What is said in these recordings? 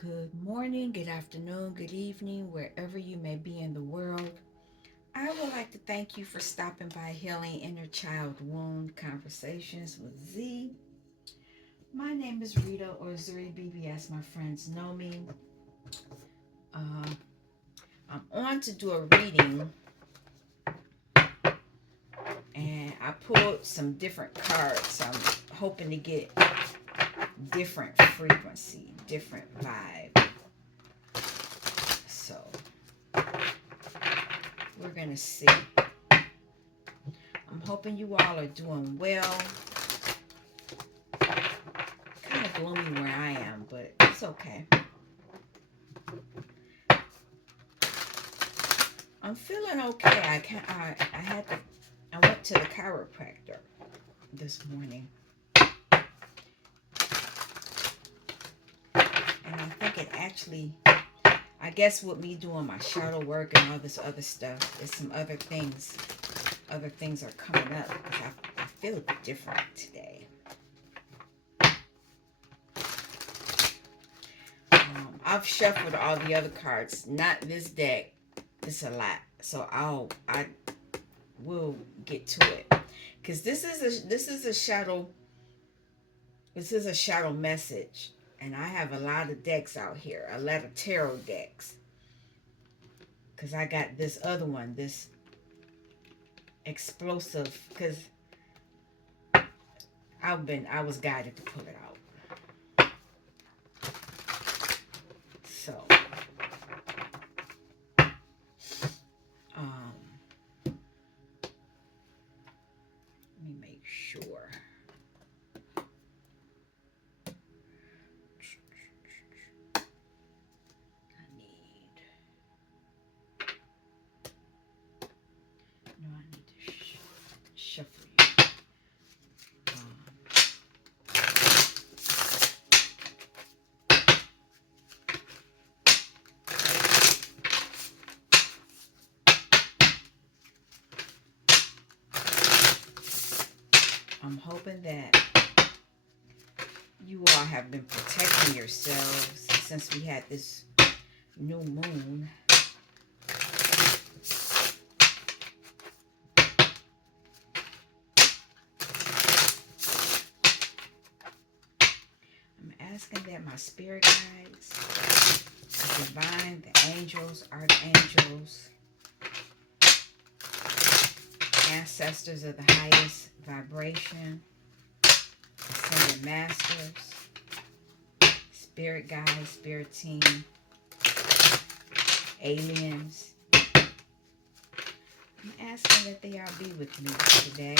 Good morning, good afternoon, good evening, wherever you may be in the world. I would like to thank you for stopping by Healing Inner Child Wound Conversations with Z. My name is Rita, or Zuri BB as my friends know me. Uh, I'm on to do a reading, and I pulled some different cards. I'm hoping to get different frequency, different vibe. So we're going to see. I'm hoping you all are doing well. Kind of gloomy where I am, but it's okay. I'm feeling okay. I went to the chiropractor this morning, and I think it actually, I guess with me doing my shadow work and all this other stuff, there's some other things. Other things are coming up because I feel different today. I've shuffled all the other cards, not this deck. It's a lot, so I will get to it because this is a shadow message, and I have a lot of decks out here, a lot of tarot decks, because I got this other one, this explosive, because I was guided to pull it out. So um let me make sure. I need no I need to shuffle you. I'm hoping that you all have been protecting yourselves since we had this new moon. I'm asking that my spirit guides, the divine, the angels, archangels, ancestors of the highest vibration, ascended masters, spirit guides, spirit team, aliens. I'm asking that they all be with me today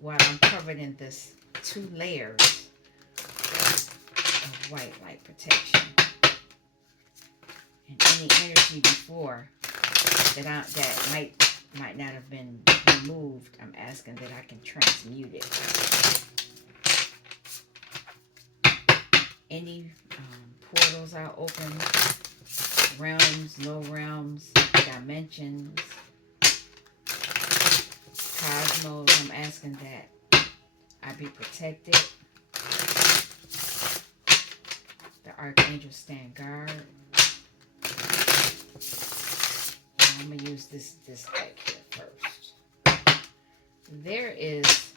while I'm covered in this 2 layers of white light protection. And any energy before that might not have been removed, I'm asking that I can transmute it. Any portals are open, realms, no realms, dimensions, cosmos, I'm asking that I be protected. The archangels stand guard. I'm going to use this deck here first. There is,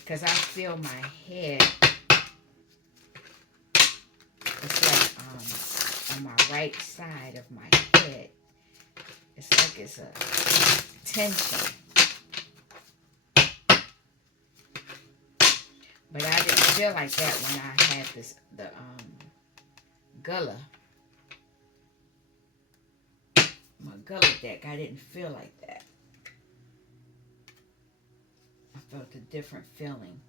because I feel my head, it's like on my right side of my head, it's like it's a tension. But I didn't feel like that when I had the Gullah. My Gullah deck, I didn't feel like that. I felt a different feeling.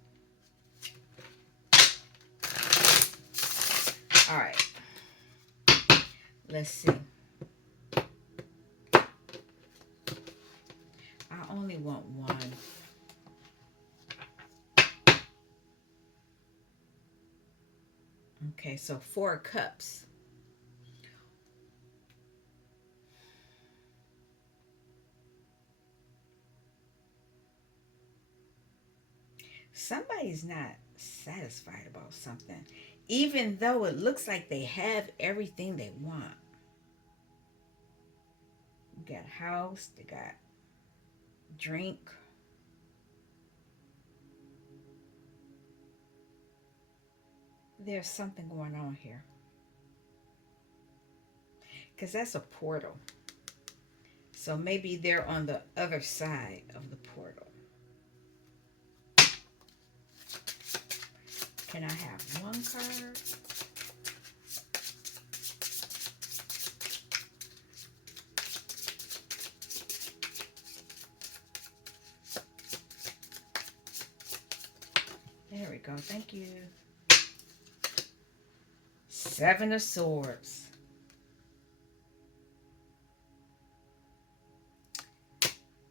All right. Let's see. I only want one. Okay, so 4 cups. Somebody's not satisfied about something. even though it looks like they have everything they want. They got house, they got drink. There's something going on here. Because that's a portal. So maybe they're on the other side of the portal. Can I have one card? There we go. Thank you. Seven of Swords.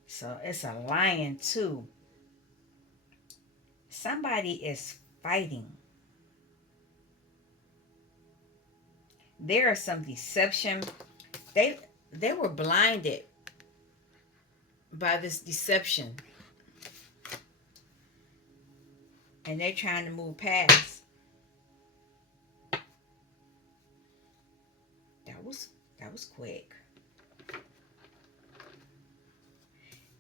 So it's a lion too. Somebody is fighting. There is some deception. They were blinded by this deception. And they're trying to move past. That was quick.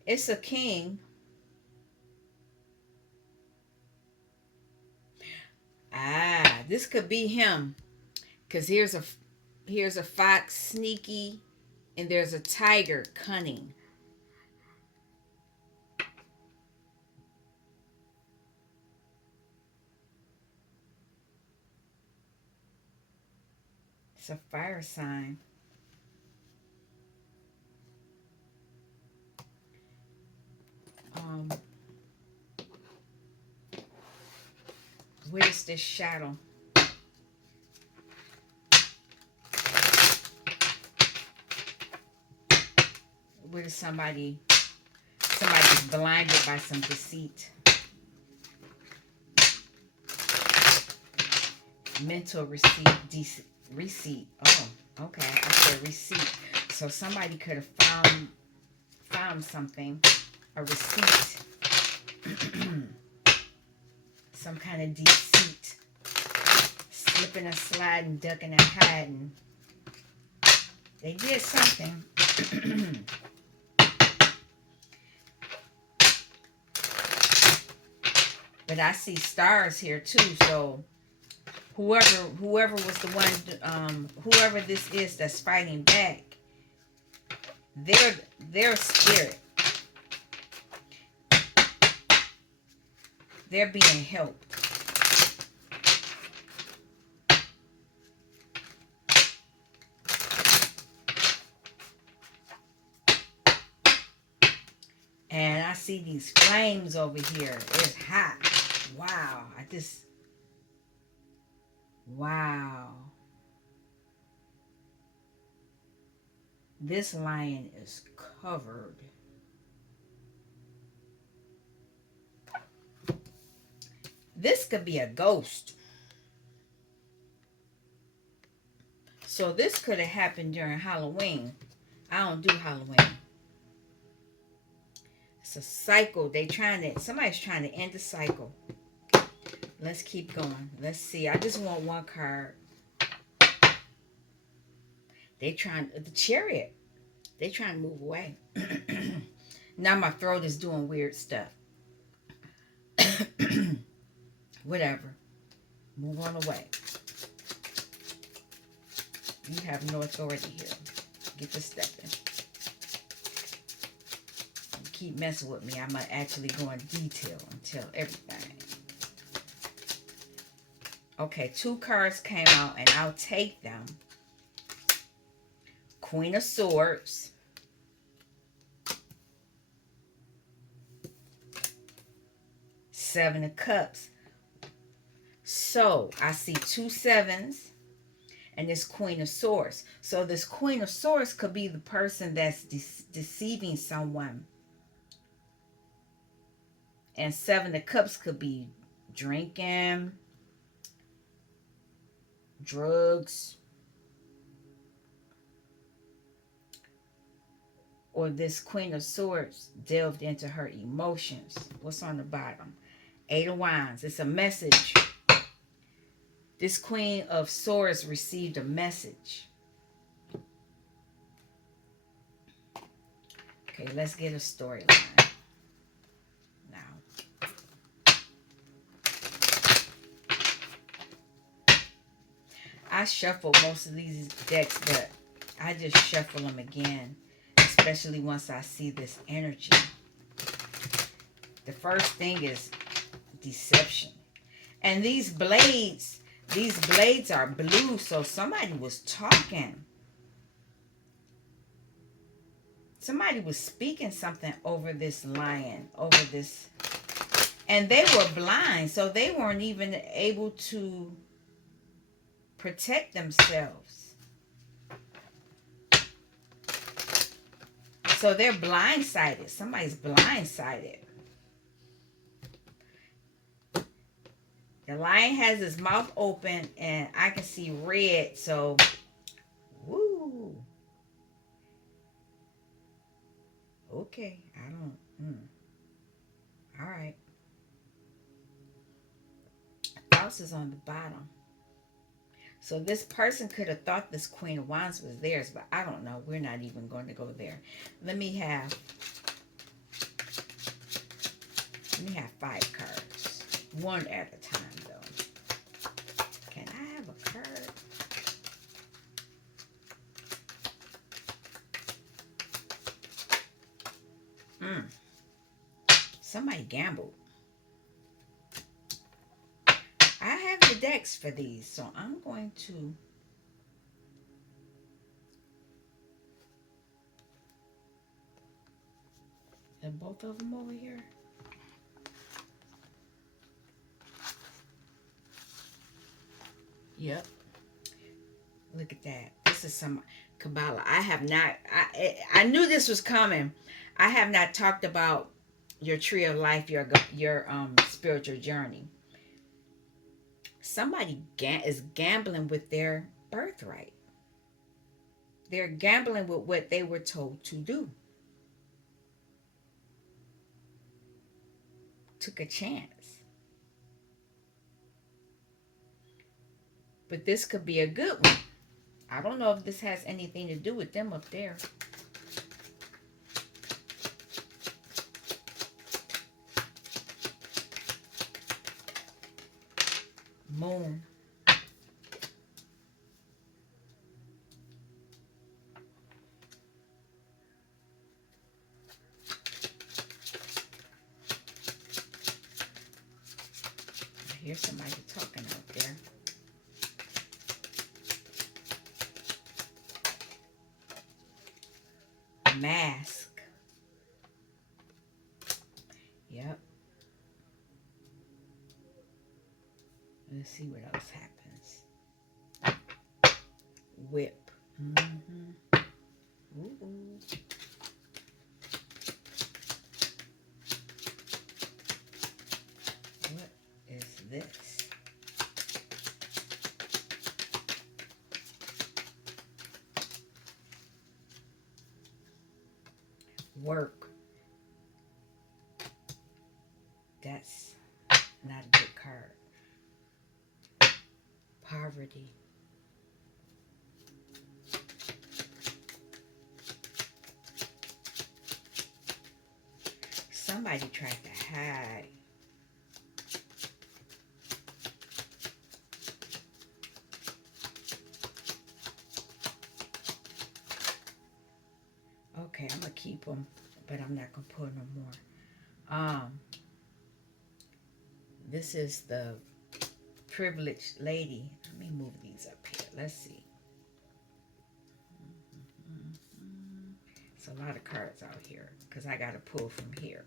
It's a king. Ah, this could be him. Cause here's a fox, sneaky, and there's a tiger, cunning. It's a fire sign. Um, what is this shadow? What is somebody's blinded by some deceit? Mental receipt. Oh, okay. I said receipt. So somebody could have found something, a receipt, some kind of deceit, slipping and sliding, ducking and hiding. They did something. But I see stars here too. So whoever was the one, whoever this is that's fighting back, their spirit, they're being helped. And I see these flames over here. It's hot. Wow. Wow. This lion is covered. This could be a ghost. So this could have happened during Halloween. I don't do Halloween. It's a cycle. Somebody's trying to end the cycle. Let's keep going. Let's see. I just want one card. The Chariot. They trying to move away. Now my throat is doing weird stuff. Whatever. Move on away. You have no authority here. Get to stepping. You keep messing with me, I might actually go in detail and tell everything. Okay, 2 cards came out and I'll take them. Queen of Swords. Seven of Cups. So I see 2 sevens and this Queen of Swords. So this Queen of Swords could be the person that's deceiving someone. And 7 of Cups could be drinking, drugs, or this Queen of Swords delved into her emotions. What's on the bottom? 8 of Wands. It's a message. This Queen of Swords received a message. Okay, let's get a storyline now. I shuffled most of these decks, but I just shuffle them again, especially once I see this energy. The first thing is deception. And these blades are blue, so somebody was talking. Somebody was speaking something over this lion, over this. And they were blind, so they weren't even able to protect themselves. So they're blindsided. Somebody's blindsided. The lion has his mouth open, and I can see red, so, woo. Okay, I don't, all right. House is on the bottom. So this person could have thought this Queen of Wands was theirs, but I don't know. We're not even going to go there. Let me have 5 cards. One at a time, though. Can I have a card? Somebody gambled. I have the decks for these, so I'm going to have both of them over here. Yep. Look at that. This is some Kabbalah. I have not, I knew this was coming. I have not talked about your tree of life, your spiritual journey. Somebody is gambling with their birthright. They're gambling with what they were told to do. Took a chance. But this could be a good one. I don't know if this has anything to do with them up there. Moon. I hear somebody talking out there. Mask. Yep. Let's see what else happens. Whip. Ooh. What is this? Work. That's not a good card. Poverty. Somebody tried to hide. Okay, I'm gonna keep them, but I'm not gonna put no more. This is the privileged lady. Let me move these up here. Let's see. It's a lot of cards out here because I got to pull from here.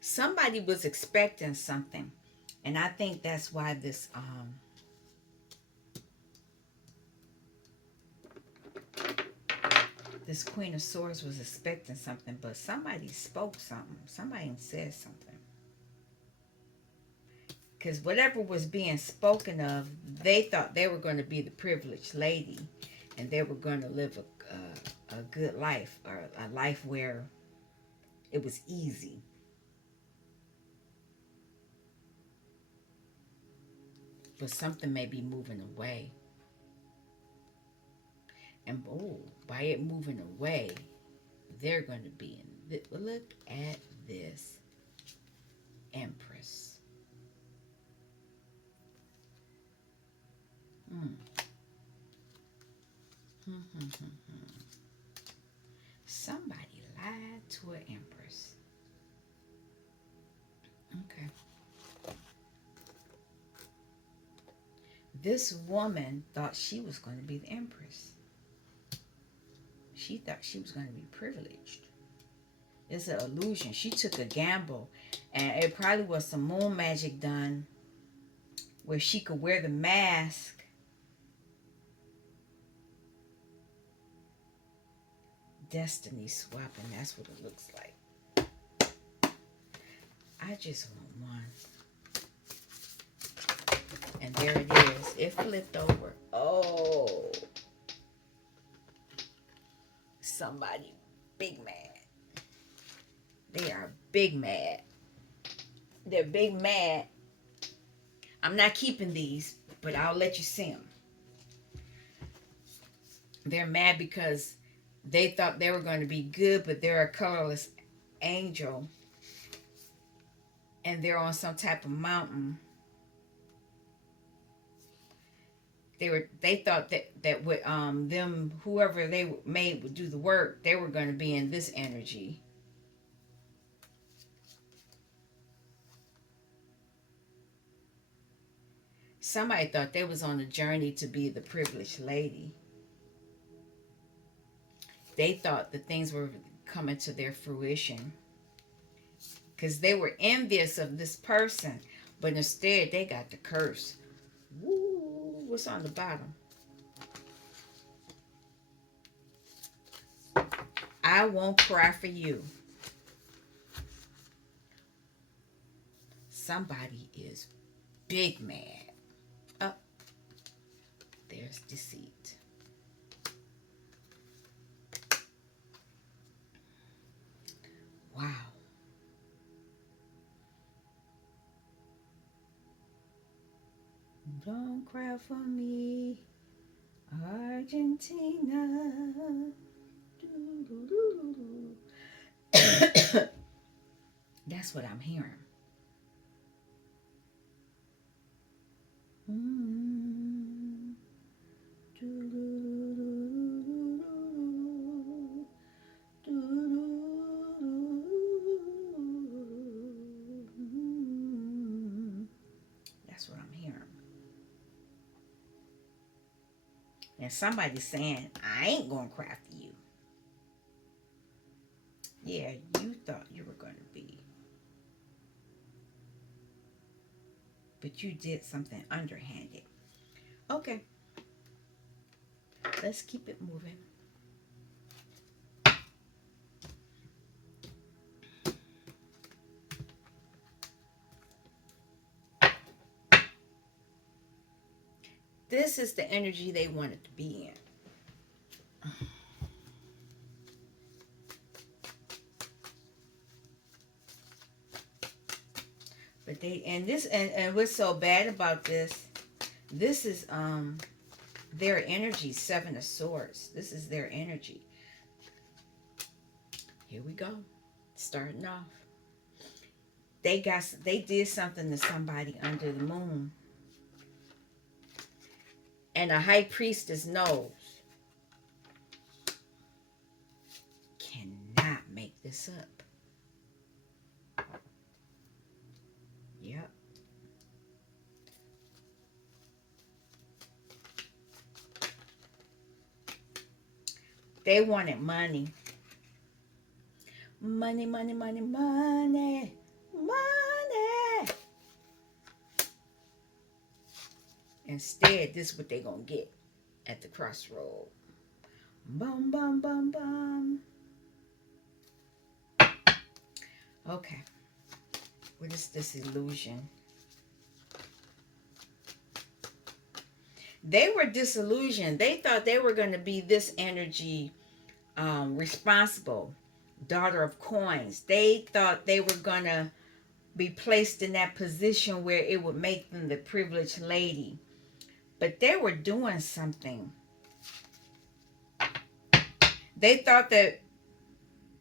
Somebody was expecting something, and I think that's why this Queen of Swords was expecting something, but somebody spoke something. Somebody said something. Because whatever was being spoken of, they thought they were going to be the privileged lady, and they were going to live a good life, or a life where it was easy. But something may be moving away. And oh, by it moving away, they're going to be in. Look at this Empress. Mm. Somebody lied to an Empress. Okay. This woman thought she was going to be the Empress. She thought she was going to be privileged. It's an illusion. She took a gamble, and it probably was some moon magic done where she could wear the mask. Destiny swapping, that's what it looks like. I just want one. And there it is. It flipped over. Oh. Somebody big mad. They are big mad. They're big mad. I'm not keeping these, but I'll let you see them. They're mad because they thought they were going to be good, but they're a colorless angel. And they're on some type of mountain. They thought that with them, whoever they made would do the work, they were going to be in this energy. Somebody thought they was on a journey to be the privileged lady. They thought that things were coming to their fruition because they were envious of this person, but instead they got the curse. Woo! What's on the bottom? I won't cry for you. Somebody is big mad. Oh, there's deceit. Wow. Don't cry for me, Argentina. That's what I'm hearing. That's what I'm hearing. And somebody's saying, I ain't gonna cry for you. Yeah, you thought you were gonna be. But you did something underhanded. Okay, let's keep it moving. This is the energy they wanted to be in. But and what's so bad about this, this is their energy, Seven of Swords. This is their energy. Here we go. Starting off. They did something to somebody under the moon. And a high priestess knows. Cannot make this up. Yep. They wanted money. Money, money, money, money. Money. Instead, this is what they're going to get at the crossroad. Bum, bum, bum, bum. Okay. What is this illusion? They were disillusioned. They thought they were going to be this energy, responsible, daughter of coins. They thought they were going to be placed in that position where it would make them the privileged lady. But they were doing something. They thought that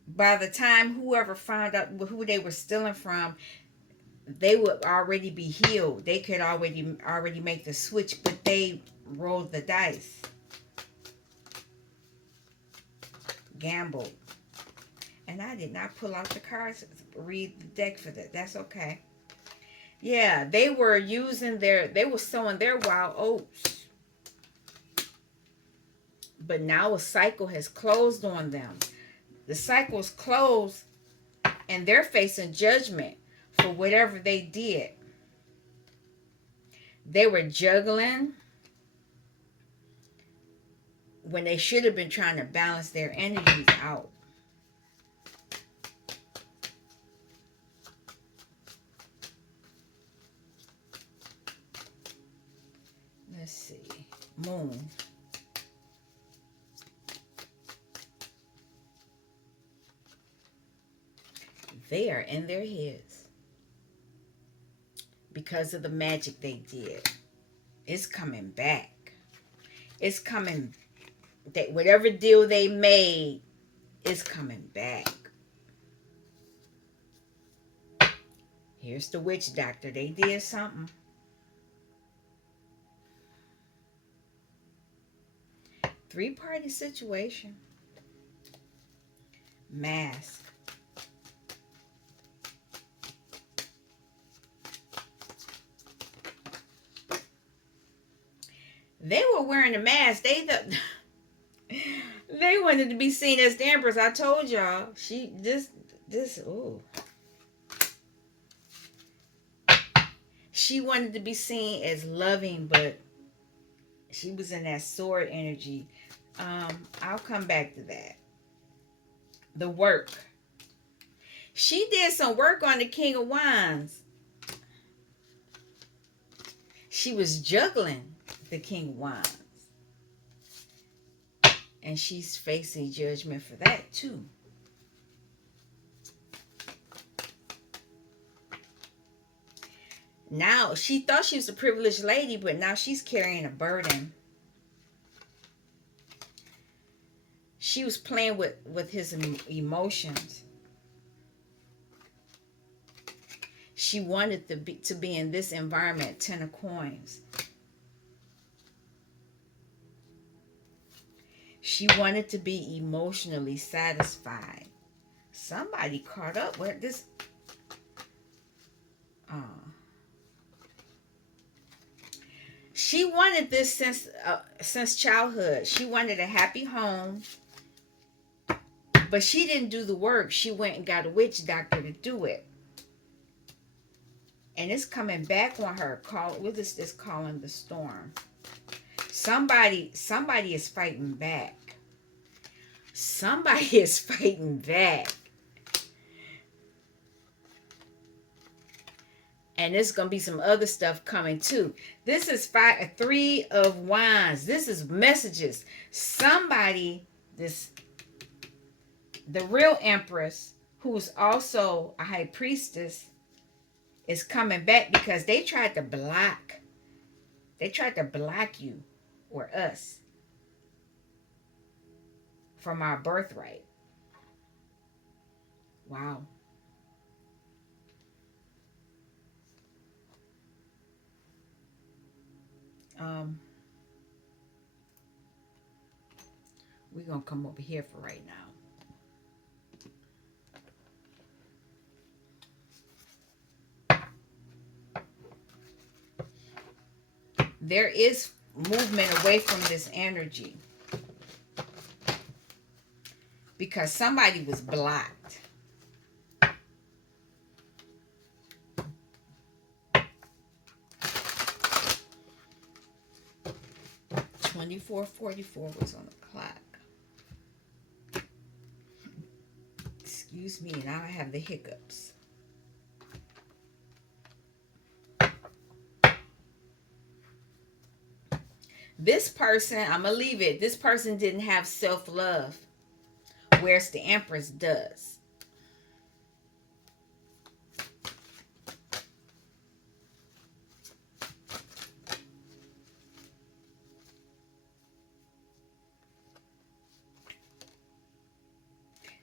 by the time whoever found out who they were stealing from, they would already be healed. They could already make the switch, but they rolled the dice, gambled. And I did not pull out the cards, read the deck for that. That's okay. Yeah, they were they were sowing their wild oats. But now a cycle has closed on them. The cycle's closed and they're facing judgment for whatever they did. They were juggling when they should have been trying to balance their energies out. Let's see. Moon. They are in their heads because of the magic they did. It's coming back. It's coming. That whatever deal they made is coming back. Here's the witch doctor. They did something. Three-party situation. Mask. They were wearing a mask. They wanted to be seen as the Empress. I told y'all. She wanted to be seen as loving, but she was in that sword energy. I'll come back to that. The work. She did some work on the King of Wands. She was juggling the King of Wands. And she's facing judgment for that too. Now, she thought she was a privileged lady, but now she's carrying a burden. She was playing with his emotions. She wanted to be in this environment, 10 of coins. She wanted to be emotionally satisfied. Somebody caught up with this. She wanted this since childhood. She wanted a happy home. But she didn't do the work. She went and got a witch doctor to do it. And it's coming back on her. What is this calling the storm? Somebody is fighting back. Somebody is fighting back. And there's going to be some other stuff coming too. This is 3 of Wands. This is messages. Somebody, the real Empress, who's also a high priestess, is coming back because they tried to block. They tried to block you or us from our birthright. Wow. We're going to come over here for right now. There is movement away from this energy because somebody was blocked. $24.44 was on the clock. Excuse me, now I have the hiccups. This person, I'm going to leave it. This person didn't have self-love, whereas the Empress does.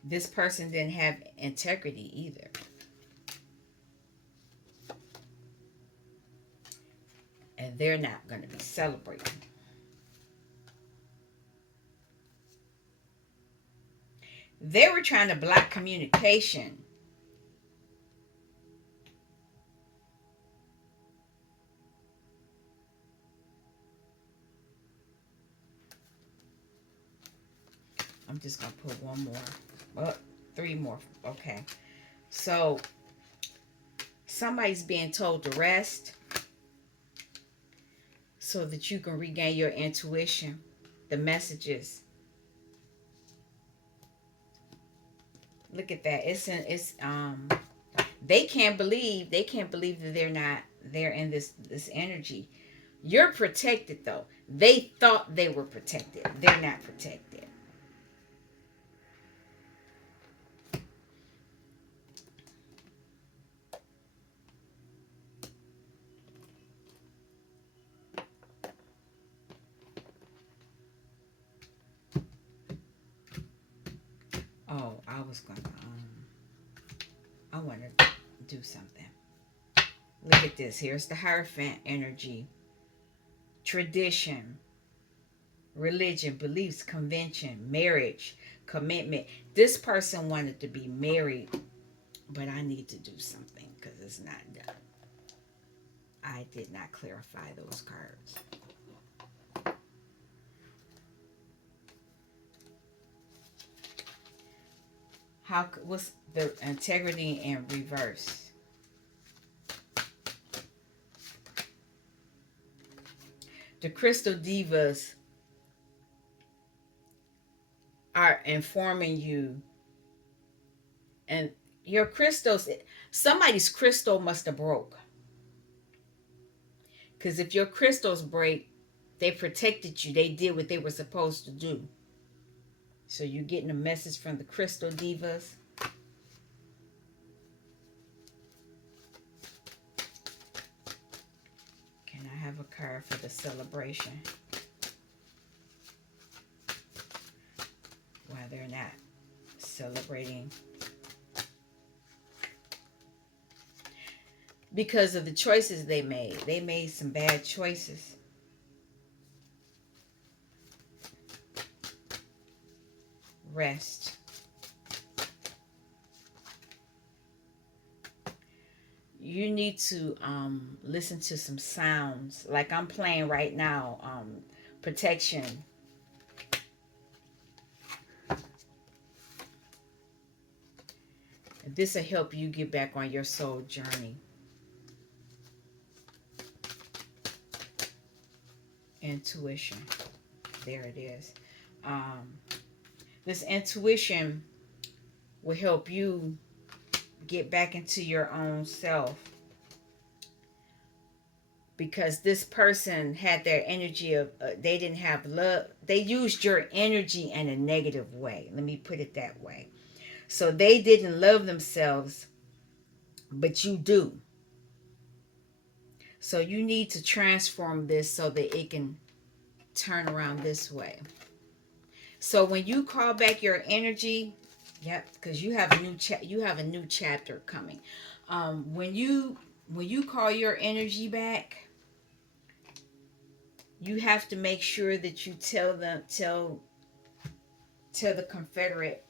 This person didn't have integrity either. And they're not going to be celebrating. They were trying to block communication. I'm just going to put one more. Well, three more. Okay. So, somebody's being told to rest so that you can regain your intuition, the messages. Look at that. They can't believe that they're in this energy. You're protected though. They thought they were protected. They're not protected. Oh, I want to do something. Look at this. Here's the Hierophant energy. Tradition, religion, beliefs, convention, marriage, commitment. This person wanted to be married, but I need to do something because it's not done. I did not clarify those cards. What's the integrity in reverse? The crystal divas are informing you, and your crystals, somebody's crystal must have broke. Because if your crystals break, they protected you. They did what they were supposed to do. So you're getting a message from the crystal divas. Can I have a card for the celebration? Why they're not celebrating? Because of the choices they made. They made some bad choices. Rest. You need to listen to some sounds like I'm playing right now. Protection. This will help you get back on your soul journey. Intuition. There it is. This intuition will help you get back into your own self, because this person had their energy of they didn't have love. They used your energy in a negative way, let me put it that way. So they didn't love themselves, but you do. So you need to transform this so that it can turn around this way. So when you call back your energy, yep, because you have a new chapter coming. When you call your energy back, you have to make sure that you tell the Confederate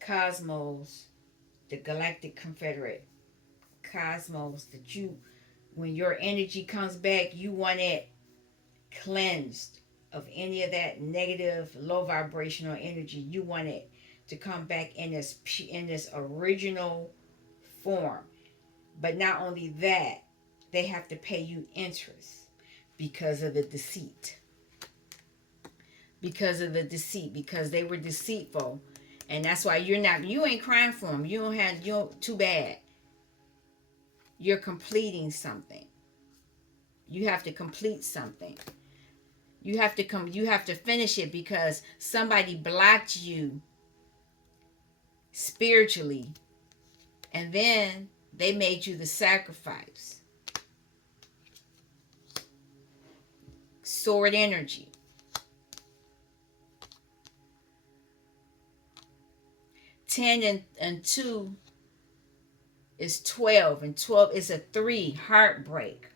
Cosmos, the Galactic Confederate Cosmos, that when your energy comes back, you want it cleansed of any of that negative, low vibrational energy. You want it to come back in this original form. But not only that, they have to pay you interest because of the deceit. Because they were deceitful. And that's why you ain't crying for them. Too bad. You're completing something. You have to complete something. You have to finish it because somebody blocked you spiritually, and then they made you the sacrifice. Sword energy. 10 and 2 is 12, and 12 is a 3, heartbreak.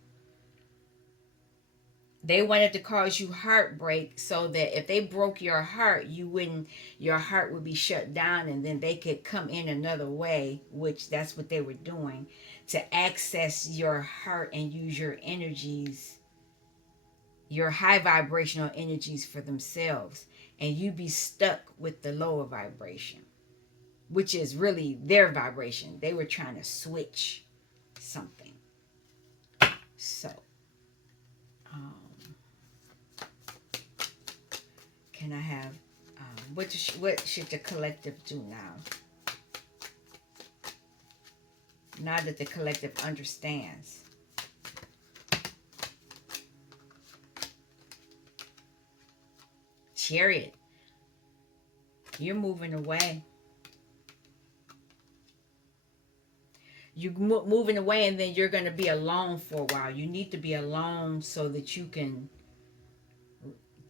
They wanted to cause you heartbreak so that if they broke your heart, your heart would be shut down, and then they could come in another way, which that's what they were doing, to access your heart and use your energies, your high vibrational energies for themselves, and you be stuck with the lower vibration, which is really their vibration. They were trying to switch something. So, um, can I have, what should the collective do now? Now that the collective understands. Chariot, you're moving away. You're moving away, and then you're going to be alone for a while. You need to be alone so that you can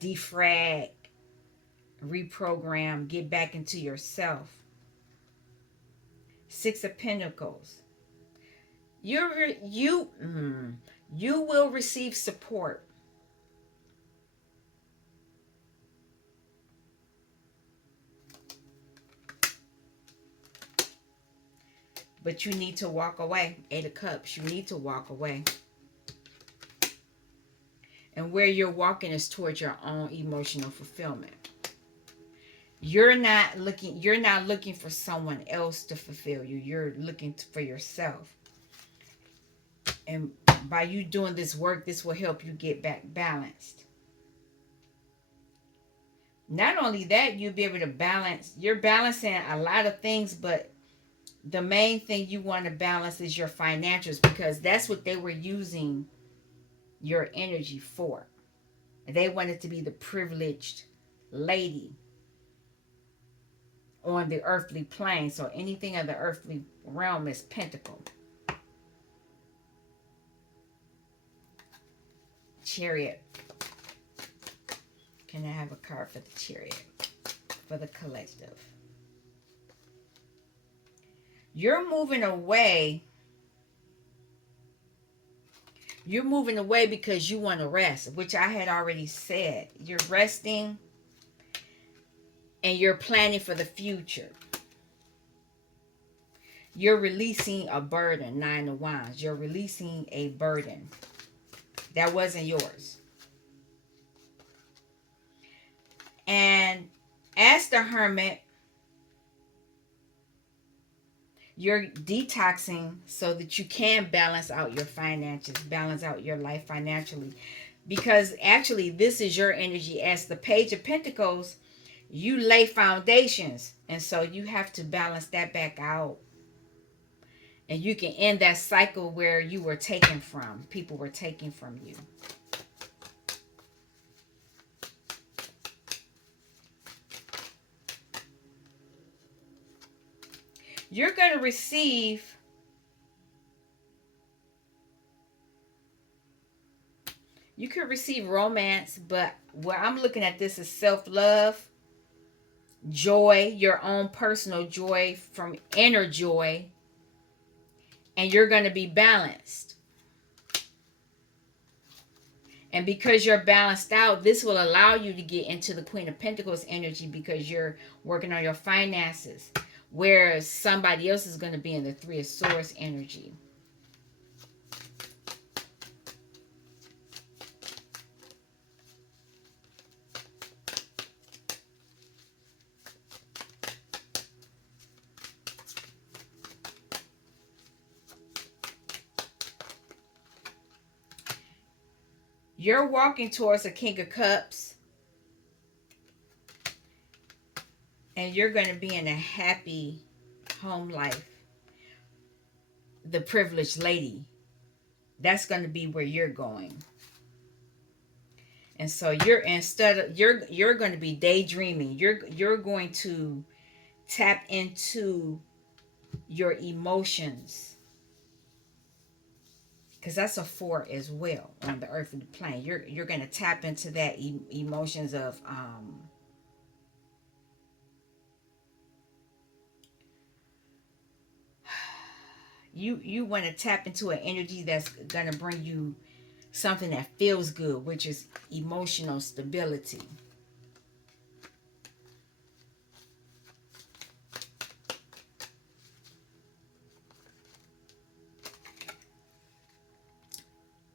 defrag, reprogram, get back into yourself. 6 of Pentacles. You will receive support. But you need to walk away. 8 of Cups. You need to walk away. And where you're walking is towards your own emotional fulfillment. You're not looking for someone else to fulfill you. You're looking for yourself. And by you doing this work, this will help you get back balanced. Not only that, you'll be able to balance. You're balancing a lot of things, but the main thing you want to balance is your financials, because that's what they were using your energy for. They wanted to be the privileged lady on the earthly plane. So anything of the earthly realm is pentacle. Chariot. Can I have a card for the Chariot? For the collective. You're moving away. You're moving away because you want to rest, which I had already said. You're resting and you're planning for the future. You're releasing a burden. 9 of Wands. You're releasing a burden that wasn't yours. And as the Hermit, you're detoxing so that you can balance out your finances, balance out your life financially. Because actually, this is your energy. As the Page of Pentacles, you lay foundations. And so you have to balance that back out. And you can end that cycle where you were taken from. People were taken from you. You're going to receive you could receive romance, but where I'm looking at this is self-love, joy, your own personal joy from inner joy, and you're going to be balanced. And because you're balanced out, this will allow you to get into the Queen of Pentacles energy because you're working on your finances. Whereas somebody else is going to be in the 3 of Swords energy. You're walking towards a King of Cups. And you're going to be in a happy home life. The privileged lady. That's going to be where you're going. And so you're going to be daydreaming. You're going to tap into your emotions, because that's a 4 as well on the earthly plane. You're going to tap into that emotions of you want to tap into an energy that's going to bring you something that feels good, which is emotional stability.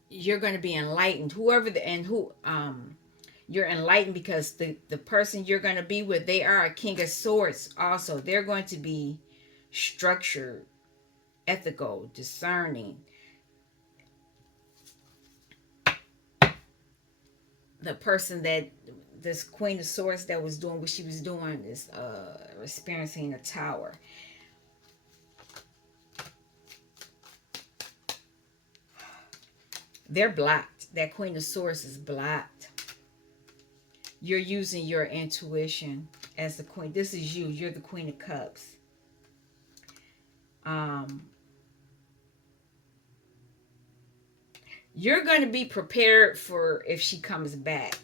You're going to be enlightened, whoever the and who you're enlightened, because the person you're going to be with, they are a king of swords also. They're going to be structured, ethical, discerning. The person that this queen of swords that was doing what she was doing is experiencing a tower. They're blocked. That queen of swords is blocked. You're using your intuition as the queen. This is you. You're the queen of cups. um you're going to be prepared for if she comes back,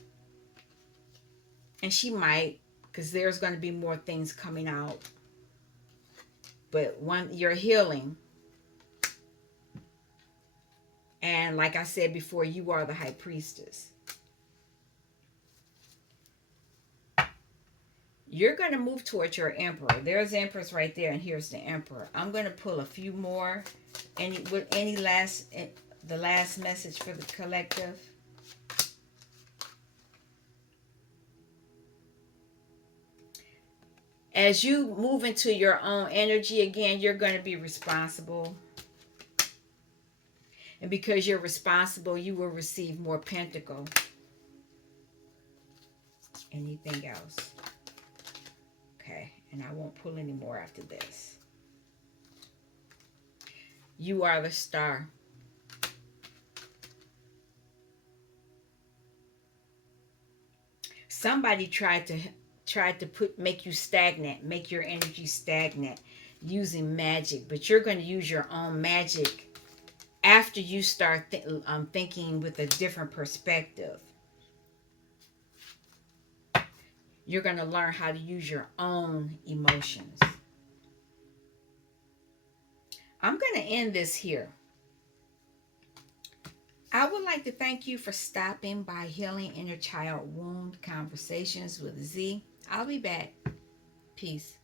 and she might, because there's going to be more things coming out. But one, you're healing, and like I said before, you are the high priestess. You're going to move towards your emperor. There's Empress right there, and here's the emperor. I'm going to pull a few more. Any last, the last message for the collective? As you move into your own energy again, you're going to be responsible. And because you're responsible, you will receive more pentacle. Anything else? Okay, and I won't pull any more after this. You are the star. Somebody tried to make you stagnant, make your energy stagnant using magic, but you're going to use your own magic after you start thinking with a different perspective. You're going to learn how to use your own emotions. I'm going to end this here. I would like to thank you for stopping by Healing Inner Child Wound Conversations with Z. I'll be back. Peace.